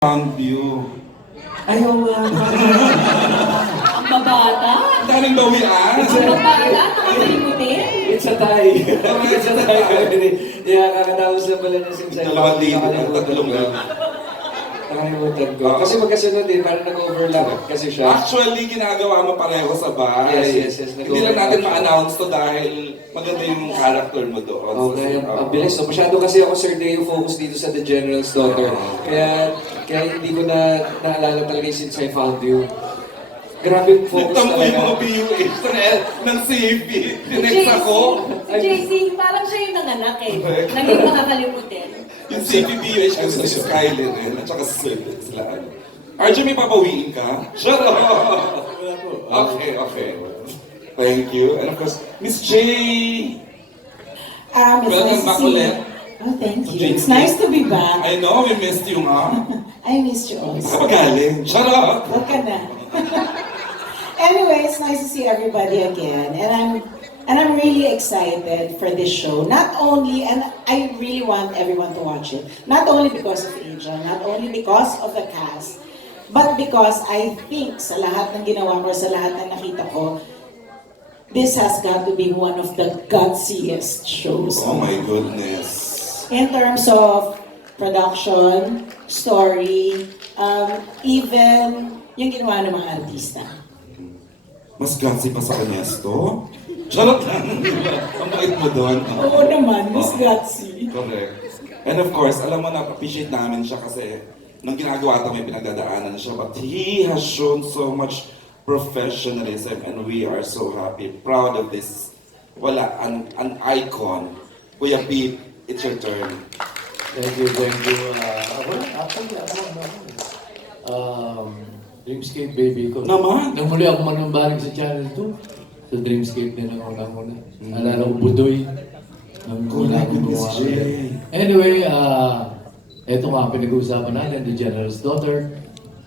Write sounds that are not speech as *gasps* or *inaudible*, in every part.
Sound view. Ayaw nga. Ang babata? Ang daming bawian. Ang babata? Nakakalimutin? It's a tie. *laughs* It's a tie. *laughs* Yeah, kakatapos na pala niya si Dalawang libo, tatlong lang. Nakalimutan ko. Kasi magkasunod din, parang nag-overlap kasi siya. Actually, ginagawa mo pareho sa bahay. Yes, yes, yes. Hindi lang natin ma-announce to dahil maganda yung character mo doon. Okay, So, ang bilis. So, masyado kasi ako, Sir Deo, focus dito sa The General's Daughter. Kaya, kaya hindi ko na naalala talaga yung Since I Found You. Grabe yung focus Nagtampo yung mga talaga. PUH ng, ng CV. Tinext ako. Si JC, parang siya yung nanganak eh. Naging makakalimutin. Yung PUH gusto si Skyler eh. At saka si Sir sila. RJ, may papawiin ka? Shut up! *laughs* Okay, okay. Thank you. And of course, Miss J. Um, Welcome back ulit. Oh, thank To you. It's nice to be back. I know, we missed you nga. *laughs* I missed you also. ka galing? Shut up! Huwag ka na. *laughs* anyway, it's nice to see everybody again. And I'm and I'm really excited for this show. Not only, and I really want everyone to watch it. Not only because of Angel, not only because of the cast, but because I think sa lahat ng ginawa ko, sa lahat ng nakita ko, this has got to be one of the gutsiest shows. Oh my goodness. in terms of production, story, um, even yung ginawa ng mga artista. Mas gassy pa sa kanya to? Charot lang. Ang bait mo doon. Oo naman, Miss Oo. Gatsy. Correct. And of course, alam mo na, appreciate namin siya kasi nung ginagawa ito may pinagdadaanan siya. But he has shown so much professionalism and we are so happy, proud of this. Wala, an, an icon. Kuya Pete, it's your turn. Thank you, thank you. Uh, wala, actually, ano ano, um, Dreamscape baby ko. Naman? Nang muli ako manumbaling sa Channel 2, sa Dreamscape din ang unang-una. Alala ko Budoy. Ang una. Jay. Anyway, uh, eto nga pinag-uusapan natin, The General's Daughter.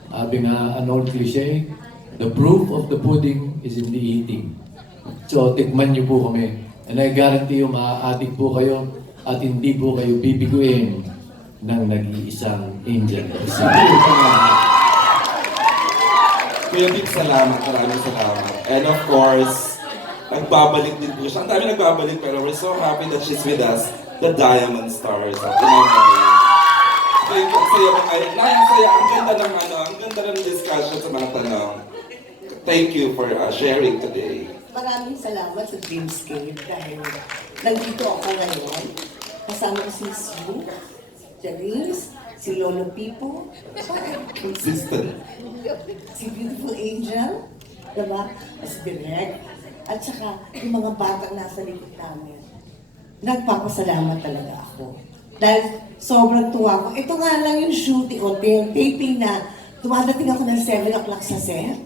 Sabi nga, an old cliche, the proof of the pudding is in the eating. So, tikman niyo po kami. And I guarantee you, maaatik po kayo at hindi po kayo bibiguin ng nag-iisang angel. Kuya Pete, salamat. Maraming salamat. And of course, nagbabalik din po siya. Ang dami nagbabalik pero we're so happy that she's with us. The Diamond Stars ang saya mo ngayon. Nay, ang saya. Ang ganda ng ano, ang ganda ng discussion sa mga tanong. Thank you for uh, sharing today. Maraming salamat sa Dreamscape dahil nandito ako ngayon. Kasama ko si Sue, Janice, si Lolo Pipo, Consistent. si Beautiful Angel, diba? Si Direk, at saka yung mga batang nasa likod namin. Nagpapasalamat talaga ako. Dahil sobrang tuwa ko. Ito nga lang yung shooting o taping na dumadating ako ng 7 o'clock sa set.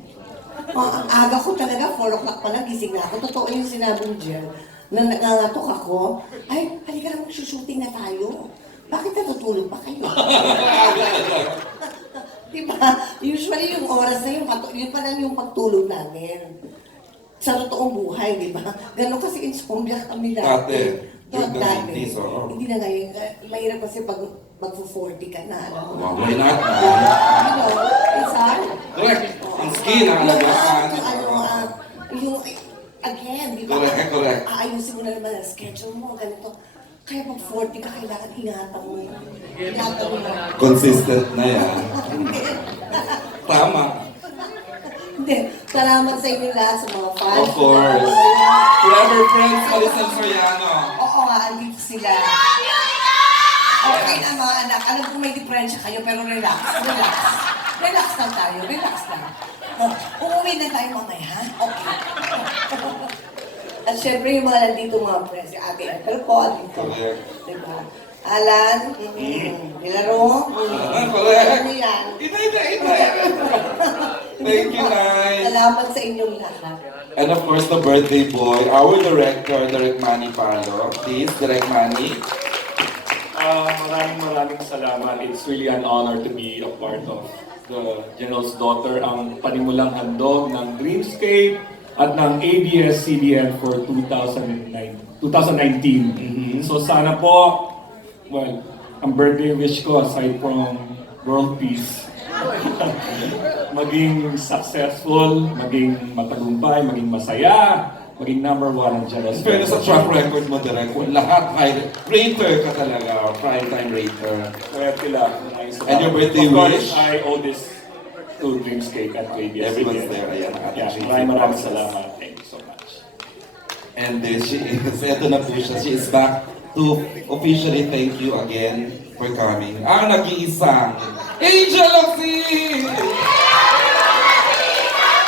Oh, ang aga ko talaga, 4 o'clock pa lang, gising na ako. Totoo yung sinabi ni Jill, na nangangatok ako, ay, halika na mag-shooting na tayo. Bakit natutulog pa kayo? *laughs* diba? Usually yung oras na yun, yun pa lang yung pagtulog namin. Sa totoong buhay, di ba? Ganon kasi insomnia kami dati. Dati, during the Dati. 90s, oo. Hindi na ngayon. eh, Mahirap kasi pag mag-40 ka na. Mo. Wow, why not? man? You know, it's hard. Correct. Ang skin, ang alagaan. Yung, ano, ah, yung, again, di ba? Correct, correct. Aayusin mo na naman ang schedule mo, ganito. Kaya pag 40 ka, kailangan ingatan mo. Ingatan mo. Consistent na yan. Tama. Hindi. Salamat sa inyo lahat sa mga fans. Of course. Forever friends, Alison Soriano. Oo nga, andito sila. Okay na mga anak. Alam ko may diferensya kayo, pero relax. Relax. Relax lang tayo. Relax lang. Uh, umuwi na tayo mamaya, ha? Okay. At syempre yung mga nandito mga friends, Ate Ethel ko, andito. Diba? Alan, mm, Nilaro, Ah, correct. Ano yan? Ito, ito, ito. Thank you, Nay. Salamat sa inyong lahat. And of course, the birthday boy, our director, Direk Manny Palo. Please, Direk Manny. Ah, maraming maraming salamat. It's really an honor to be a part of the General's Daughter, ang panimulang handog ng Dreamscape at ng ABS-CBN for 2009, 2019. So sana po, well, ang birthday wish ko aside from world peace. *laughs* maging successful, maging matagumpay, maging masaya, maging number one ang General Pero sa track record mo, direct, lahat high rater ka talaga, prime time rater. Lang. Nice. And your birthday of course, wish? I owe this to Dreamscape at ABS. Everyone's there, ayan, Yeah, maraming maraming salamat. Thank you so much. And then she is, *laughs* eto na po siya, she is back to officially thank you again for coming. Ang nag-iisang Angel of Sea!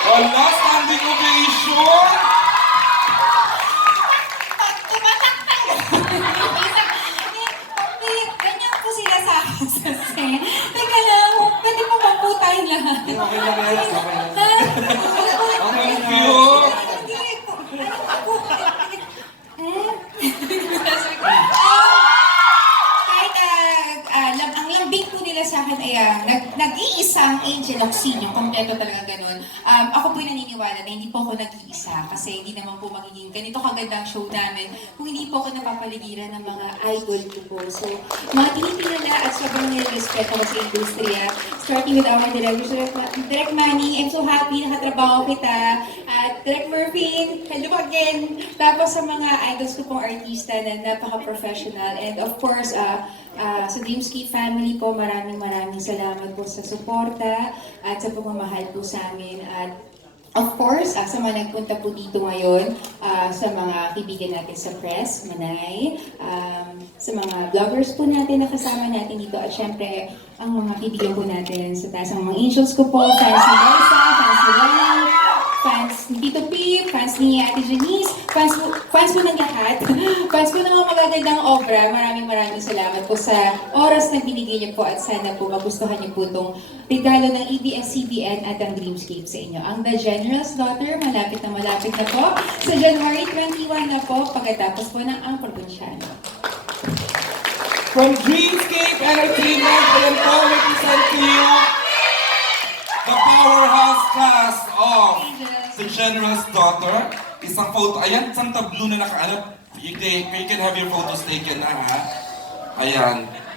Wala, standing ovation! Oxinio, kompleto talaga ganun. Um, ako po'y naniniwala na hindi po ako nag-iisa kasi hindi naman po magiging ganito kagandang show namin kung hindi po ako napapaligiran ng mga idol ko po. So, mga tinitira at sobrang nire-respeto ko sa industriya. Starting with our director, Direct Manny, I'm so happy nakatrabaho kita. At Direct Murphy, hello again. Tapos sa mga idols ko pong artista na napaka-professional. And of course, uh, uh, sa Dreamscape family po, maraming maraming salamat po sa suporta at sa pagmamahal po sa amin. At Of course, ah, sa mga nagpunta po dito ngayon, ah, sa mga kaibigan natin sa press, Manay, um, sa mga vloggers po natin na kasama natin dito, at syempre, ang mga kaibigan po natin sa taas, ang mga angels ko po, fans ni Elsa, fans ni Ronald, fans ni Tito Pip, fans ni Ate Janice, fans po, fans po ng lahat, *gasps* fans po ng mga magagandang obra, maraming maraming salamat po sa oras na binigay niyo po at sana po magustuhan niyo po itong regalo ng E ABS-CBN at ang Dreamscape sa inyo. Ang The General's Daughter, malapit na malapit na po. Sa January 21 na po, pagkatapos po ng Ang Probinsyano. From Dreamscape Entertainment, ayan po, may present General's Daughter. Isang photo, ayan, isang tablo na nakaanap. You can, you can have your photos taken na ha. Ayan.